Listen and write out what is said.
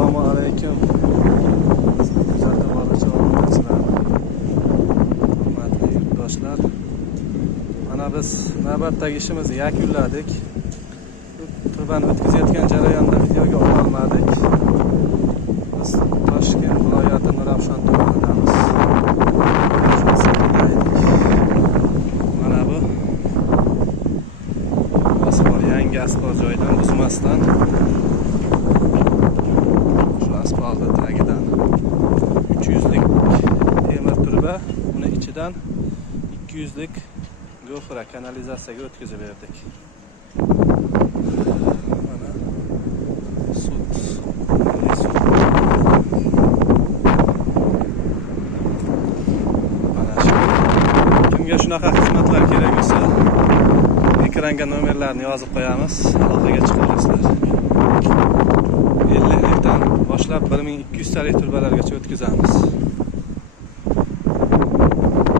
Assalomu alaykum. Hurmatli yurtdoshlar. Mana biz navbatdagi ishimizni yakunladik. Turbani o'tkazayotgan jarayonda videoga olmadik. Biz Toshkent viloyati Nurafshon tumanidamiz. Mana bu asfalt, yangi asfalt joyidan buzmasdan asfaltı tagidan 300'lik temir turba, buni ichidan 200'lik gofra kanalizatsiyaga o'tkazib berdik. Mana sut. Mana shu. Kimga shunaqa xizmatlar kerak bo'lsa, ekranga nomerlarni yozib qo'yamiz, aloqaga chiqarsizlar. 50 dan boshlab 1200 talik turbalargacha o'tkazamiz.